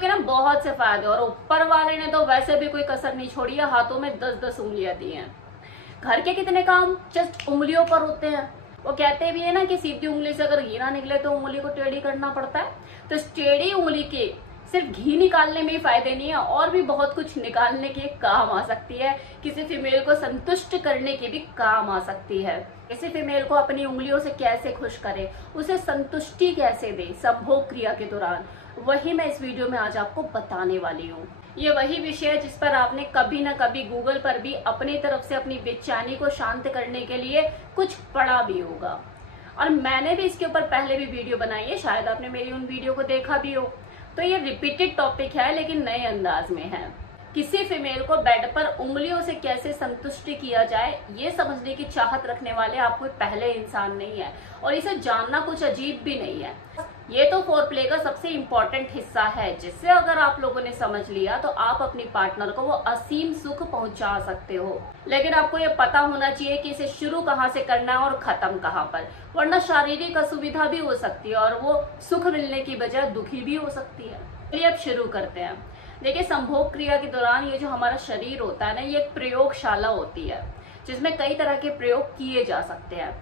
के ना बहुत से फायदे, और ऊपर वाले ने तो वैसे भी कोई कसर नहीं छोड़ी है, हाथों में 10-10 उंगलियां दी हैं। घर के कितने काम जस्ट उंगलियों पर होते हैं। वो कहते भी है ना कि सीधी उंगली से अगर घी ना निकले तो उंगली को टेढ़ी करना पड़ता है। तो इस टेढ़ी उंगली के सिर्फ घी निकालने में ही फायदे नहीं है, और भी बहुत कुछ निकालने के काम आ सकती है। किसी फीमेल को संतुष्ट करने के भी काम आ सकती है। किसी फीमेल को अपनी उंगलियों से कैसे खुश करे, उसे संतुष्टि कैसे दे संभोग क्रिया के दौरान, वही मैं इस वीडियो में आज आपको बताने वाली हूँ। ये वही विषय है जिस पर आपने कभी ना कभी गूगल पर भी अपनी तरफ से अपनी बेचैनी को शांत करने के लिए कुछ पढ़ा भी होगा, और मैंने भी इसके ऊपर पहले भी वीडियो बनाई है, शायद आपने मेरी उन वीडियो को देखा भी हो। तो ये रिपीटेड टॉपिक है लेकिन नए अंदाज में है। किसी फीमेल को बेड पर उंगलियों से कैसे संतुष्ट किया जाए, ये समझने की चाहत रखने वाले आप कोई पहले इंसान नहीं है, और इसे जानना कुछ अजीब भी नहीं है। ये तो फोरप्ले का सबसे इम्पोर्टेंट हिस्सा है, जिससे अगर आप लोगों ने समझ लिया तो आप अपनी पार्टनर को वो असीम सुख पहुंचा सकते हो। लेकिन आपको ये पता होना चाहिए कि इसे शुरू कहाँ से करना है और खत्म कहाँ पर, वरना शारीरिक असुविधा भी हो सकती है और वो सुख मिलने की बजाय दुखी भी हो सकती है। चलिए अब शुरू करते हैं। देखिए, संभोग क्रिया के दौरान ये जो हमारा शरीर होता है ना, ये एक प्रयोगशाला होती है जिसमें कई तरह के प्रयोग किए जा सकते हैं,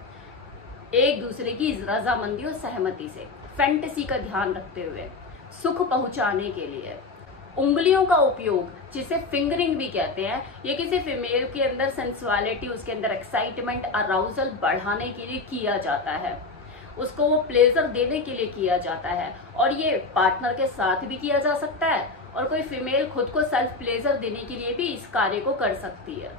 एक दूसरे की रजामंदी और सहमति से, फैंटेसी का ध्यान रखते हुए, सुख पहुंचाने के लिए। उंगलियों का उपयोग, जिसे फिंगरिंग भी कहते हैं, ये किसी फीमेल के अंदर सेंसुअलिटी, उसके अंदर एक्साइटमेंट, अराउजल बढ़ाने के लिए किया जाता है, उसको वो प्लेजर देने के लिए किया जाता है, और ये पार्टनर के साथ भी किया जा सकता है, और कोई फीमेल खुद को सेल्फ प्लेजर देने के लिए भी इस कार्य को कर सकती है।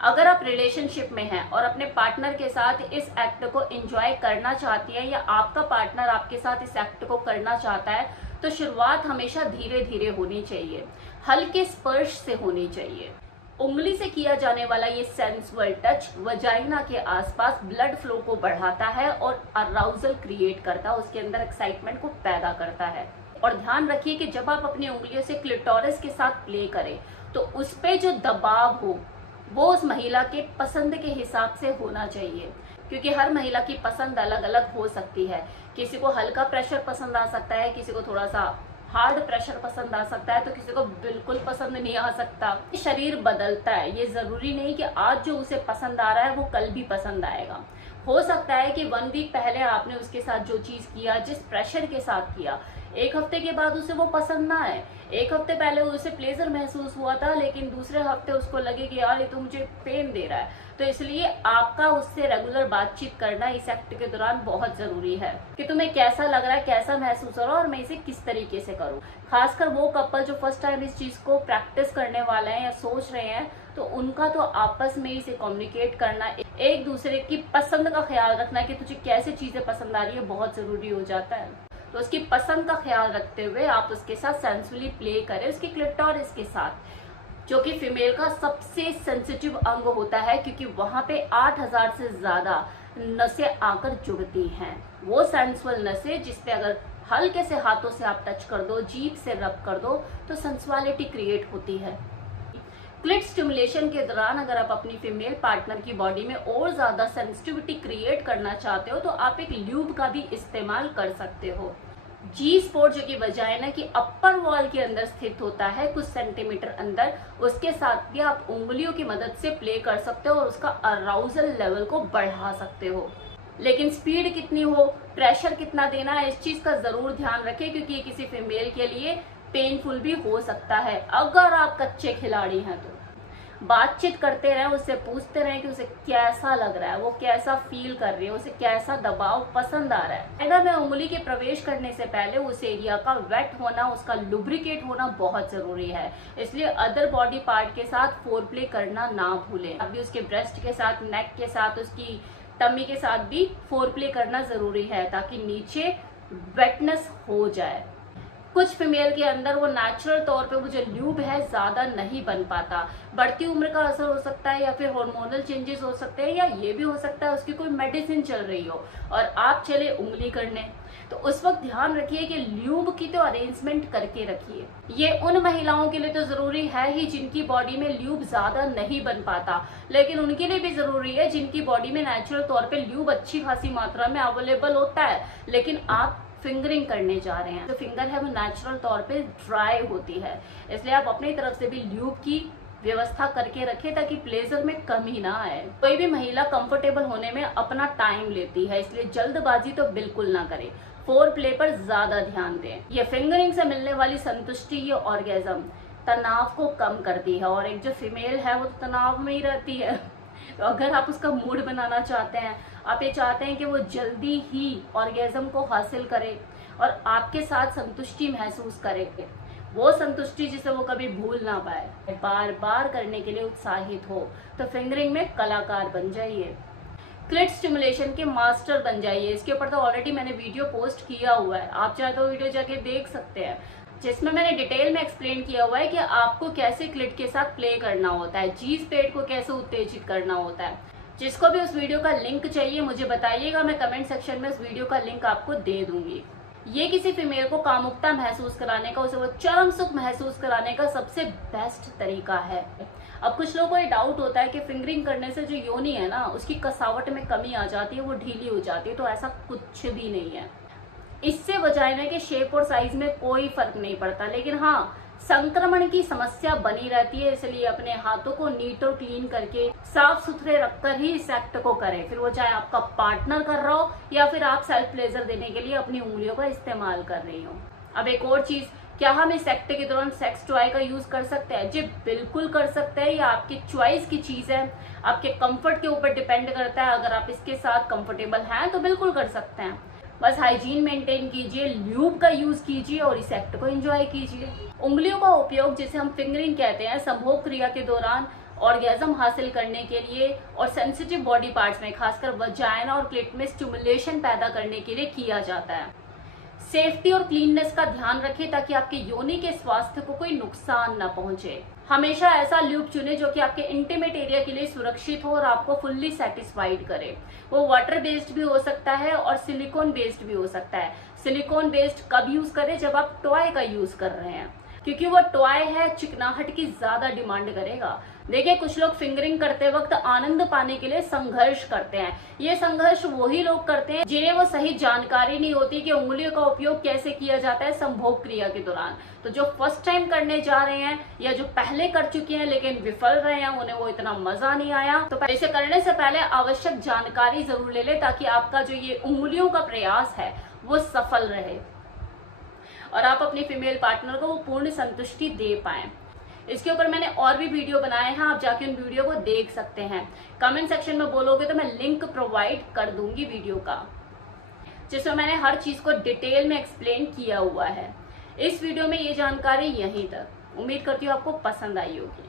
अगर आप रिलेशनशिप में हैं और अपने पार्टनर के साथ इस एक्ट को एंजॉय करना चाहती है, या आपका पार्टनर आपके साथ इस एक्ट को करना चाहता है, तो शुरुआत हमेशा धीरे धीरे होनी चाहिए, हल्के स्पर्श से होनी चाहिए। उंगली से किया जाने वाला ये सेंसुअल टच वजाइना के आसपास ब्लड फ्लो को बढ़ाता है और अराउजल क्रिएट करता है, उसके अंदर एक्साइटमेंट को पैदा करता है। और ध्यान रखिए कि जब आप अपनी उंगलियों से क्लिटोरिस के साथ प्ले करें तो उस पे जो दबाव हो वो उस महिला के पसंद के हिसाब से होना चाहिए, क्योंकि हर महिला की पसंद अलग अलग हो सकती है। किसी को हल्का प्रेशर पसंद आ सकता है, किसी को थोड़ा सा हार्ड प्रेशर पसंद आ सकता है, तो किसी को बिल्कुल पसंद नहीं आ सकता। शरीर बदलता है, ये जरूरी नहीं कि आज जो उसे पसंद आ रहा है वो कल भी पसंद आएगा। हो सकता है कि 1 वीक पहले आपने उसके साथ जो चीज किया, जिस प्रेशर के साथ किया, 1 हफ्ते के बाद उसे वो पसंद ना आए। 1 हफ्ते पहले उसे प्लेजर महसूस हुआ था, लेकिन दूसरे हफ्ते उसको लगे कि यार ये तो मुझे पेन दे रहा है। तो इसलिए आपका उससे रेगुलर बातचीत करना इस एक्ट के दौरान बहुत जरूरी है कि तुम्हें कैसा लग रहा है, कैसा महसूस हो रहा है, और मैं इसे किस तरीके से करूं। खासकर वो कपल जो फर्स्ट टाइम इस चीज को प्रैक्टिस करने वाले हैं या सोच रहे हैं, तो उनका तो आपस में इसे कम्युनिकेट करना, एक दूसरे की पसंद का ख्याल रखना कि तुझे कैसे चीजें पसंद आ रही है, बहुत जरूरी हो जाता है। तो उसकी पसंद का ख्याल रखते हुए आप उसके साथ सेंसुअली प्ले करें, उसके क्लिटोरिस के साथ, जो कि फीमेल का सबसे सेंसिटिव अंग होता है, क्योंकि वहां पे 8000 से ज्यादा नसें आकर जुड़ती हैं। वो सेंसुअल नसें जिसपे अगर हल्के से हाथों से आप टच कर दो, जीभ से रब कर दो, तो सेंसुअलिटी क्रिएट होती है। क्लिट स्टिमुलेशन के दौरान अगर आप अपनी फीमेल पार्टनर की बॉडी में और ज्यादा सेंसिटिविटी क्रिएट करना चाहते हो, तो आप एक ल्यूब का भी इस्तेमाल कर सकते हो। जी स्पॉट जो कि वजाइना की अपर वॉल के अंदर स्थित होता है, कुछ सेंटीमीटर अंदर, उसके साथ भी आप उंगलियों की मदद से प्ले कर सकते हो और उसका अराउजल लेवल को बढ़ा सकते हो। लेकिन स्पीड कितनी हो, प्रेशर कितना देना है, इस चीज का जरूर ध्यान रखें, क्योंकि ये किसी फीमेल के लिए पेनफुल भी हो सकता है। अगर आप कच्चे खिलाड़ी हैं तो बातचीत करते रहें, उससे पूछते रहें कि उसे कैसा लग रहा है, वो कैसा फील कर रही है, उसे कैसा दबाव पसंद आ रहा है। फायदा में उंगली के प्रवेश करने से पहले उस एरिया का वेट होना, उसका लुब्रिकेट होना बहुत जरूरी है। इसलिए अदर बॉडी पार्ट के साथ फोरप्ले करना ना भूलें। अभी उसके ब्रेस्ट के साथ, नेक के साथ, उसकी टमी के साथ भी फोरप्ले करना जरूरी है, ताकि नीचे वेटनेस हो जाए। कुछ फीमेल के अंदर वो नेचुरल तौर पे वो जो ल्यूब है ज्यादा नहीं बन पाता, बढ़ती उम्र का असर हो सकता है, या फिर हार्मोनल चेंजेस हो सकते हैं, या ये भी हो सकता है उसकी कोई मेडिसिन चल रही हो और आप चले उंगली करने। तो उस वक्त ध्यान रखिए कि ल्यूब की तो अरेंजमेंट करके रखिए। ये उन महिलाओं के लिए तो जरूरी है ही जिनकी बॉडी में ल्यूब ज्यादा नहीं बन पाता, लेकिन उनके लिए भी जरूरी है जिनकी बॉडी में नेचुरल तौर पे ल्यूब अच्छी खासी मात्रा में अवेलेबल होता है, लेकिन आप फिंगरिंग करने जा रहे हैं। जो फिंगर है वो नेचुरल तौर पे ड्राई होती है, इसलिए आप अपनी तरफ से भी ल्यूब की व्यवस्था करके रखें ताकि प्लेजर में कमी ना आए। कोई भी महिला कंफर्टेबल होने में अपना टाइम लेती है, इसलिए जल्दबाजी तो बिल्कुल ना करें। फोर प्ले पर ज्यादा ध्यान दें। ये फिंगरिंग से मिलने वाली संतुष्टि, ये ऑर्गेज्म तनाव को कम करती है, और एक जो फीमेल है वो तनाव में ही रहती है। तो अगर आप उसका मूड बनाना चाहते हैं, आप ये चाहते हैं कि वो जल्दी ही ऑर्गेज्म को हासिल करे और आपके साथ संतुष्टि महसूस करे, वो संतुष्टि जिसे वो कभी भूल ना पाए, बार बार करने के लिए उत्साहित हो, तो फिंगरिंग में कलाकार बन जाइए। क्लिट स्टिमुलेशन के मास्टर बन जाइए। इसके ऊपर तो ऑलरेडी मैंने वीडियो पोस्ट किया हुआ है, आप चाहे तो वीडियो जाके देख सकते हैं, जिसमें मैंने डिटेल में एक्सप्लेन किया हुआ है कि आपको कैसे क्लिट के साथ प्ले करना होता है, जी स्पेड को कैसे उत्तेजित करना होता है। जिसको भी उस वीडियो का लिंक चाहिए मुझे बताइएगा, मैं कमेंट सेक्शन में उस वीडियो का लिंक आपको दे दूंगी। ये किसी फीमेल को कामुकता महसूस कराने का, उसे वो चरम सुख महसूस कराने का सबसे बेस्ट तरीका है। अब कुछ लोगों को ये डाउट होता है कि फिंगरिंग करने से जो योनि है ना, उसकी कसावट में कमी आ जाती है, वो ढीली हो जाती है, तो ऐसा कुछ भी नहीं है। इससे वजाइना के शेप और साइज में कोई फर्क नहीं पड़ता, लेकिन हाँ संक्रमण की समस्या बनी रहती है, इसलिए अपने हाथों को नीट और क्लीन करके साफ सुथरे रखकर ही इस एक्ट को करें, फिर वो चाहे आपका पार्टनर कर रहा हो या फिर आप सेल्फ प्लेजर देने के लिए अपनी उंगलियों का इस्तेमाल कर रही हो। अब एक और चीज, क्या हम इस एक्ट के दौरान सेक्स टॉय का यूज कर सकते हैं? जी बिल्कुल कर सकते हैं, ये आपकी चॉइस की चीज है, आपके कंफर्ट के ऊपर डिपेंड करता है। अगर आप इसके साथ कंफर्टेबल हैं तो बिल्कुल कर सकते हैं, बस हाइजीन मेंटेन कीजिए, ल्यूब का यूज कीजिए और इस एक्ट को एंजॉय कीजिए। उंगलियों का उपयोग, जिसे हम फिंगरिंग कहते हैं, संभोग क्रिया के दौरान ऑर्गेज्म हासिल करने के लिए और सेंसिटिव बॉडी पार्ट्स में, खासकर वजाइना और क्लिट में स्टिमुलेशन पैदा करने के लिए किया जाता है। सेफ्टी और क्लीननेस का ध्यान रखें ताकि आपके योनि के स्वास्थ्य को कोई नुकसान न पहुंचे। हमेशा ऐसा ल्यूब चुने जो कि आपके इंटीमेट एरिया के लिए सुरक्षित हो और आपको फुल्ली सेटिस्फाइड करे। वो वाटर बेस्ड भी हो सकता है और सिलिकॉन बेस्ड भी हो सकता है। सिलिकॉन बेस्ड कब यूज करें? जब आप टॉय का यूज कर रहे हैं, क्योंकि वो टॉय है, चिकनाहट की ज्यादा डिमांड करेगा। देखिए कुछ लोग फिंगरिंग करते वक्त आनंद पाने के लिए संघर्ष करते हैं। ये संघर्ष वही लोग करते हैं जिन्हें वो सही जानकारी नहीं होती कि उंगलियों का उपयोग कैसे किया जाता है संभोग क्रिया के दौरान। तो जो फर्स्ट टाइम करने जा रहे हैं या जो पहले कर चुके हैं लेकिन विफल रहे हैं, उन्हें वो इतना मजा नहीं आया, तो इसे करने से पहले आवश्यक जानकारी जरूर ले ले ताकि आपका जो ये उंगलियों का प्रयास है वो सफल रहे और आप अपनी फीमेल पार्टनर को वो पूर्ण संतुष्टि दे पाएं। इसके ऊपर मैंने और भी वीडियो बनाए हैं, आप जाके उन वीडियो को देख सकते हैं। कमेंट सेक्शन में बोलोगे तो मैं लिंक प्रोवाइड कर दूंगी वीडियो का, जिसमें मैंने हर चीज को डिटेल में एक्सप्लेन किया हुआ है। इस वीडियो में ये जानकारी यहीं तक। उम्मीद करती हूँ आपको पसंद आई होगी।